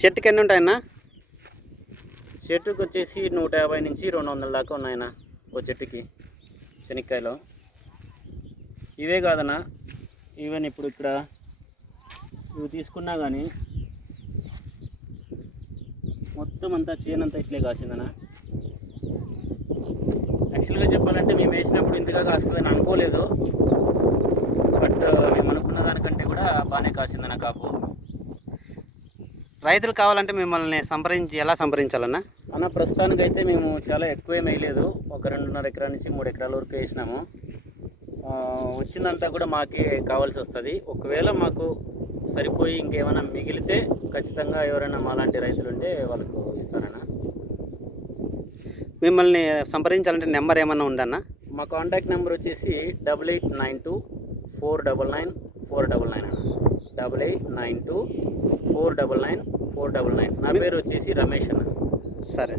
చెట్టుకి ఎన్ని ఉంటాయన్నా? చెట్టుకు వచ్చేసి 150 నుంచి 200 దాకా ఉన్నాయన్న ఓ చెట్టుకి శనక్కాయలు. ఇవే కాదన్నా, ఈవెన్ ఇప్పుడు ఇక్కడ ఇవి తీసుకున్నా కానీ మొత్తం అంతా చేనంతా ఇట్లే కాసిందన్న. యాక్చువల్గా చెప్పాలంటే మేము వేసినప్పుడు ఇంతగా కాస్తుందని అనుకోలేదు, బట్ మేము అనుకున్న దానికంటే కూడా బాగానే కాసిందన్న కాపు. రైతులు కావాలంటే మిమ్మల్ని ఎలా సంప్రదించాలన్నా? అన్న ప్రస్తుతానికైతే మేము చాలా ఎక్కువేం వేయలేదు, ఒక 2.5 ఎకరాల నుంచి 3 ఎకరాల వరకు వేసినాము. వచ్చిందంతా కూడా మాకే కావాల్సి వస్తుంది. ఒకవేళ మాకు సరిపోయి ఇంకేమైనా మిగిలితే ఖచ్చితంగా ఎవరైనా మాలాంటి రైతులు ఉంటే వాళ్ళకు ఇస్తానన్న. మిమ్మల్ని సంప్రదించాలంటే నెంబర్ ఏమన్నా ఉందన్న? మా కాంటాక్ట్ నెంబర్ వచ్చేసి 8892 499 499 అన్న. 8892 499 499. నా పేరు వచ్చేసి రమేష్ అన్న. సరే.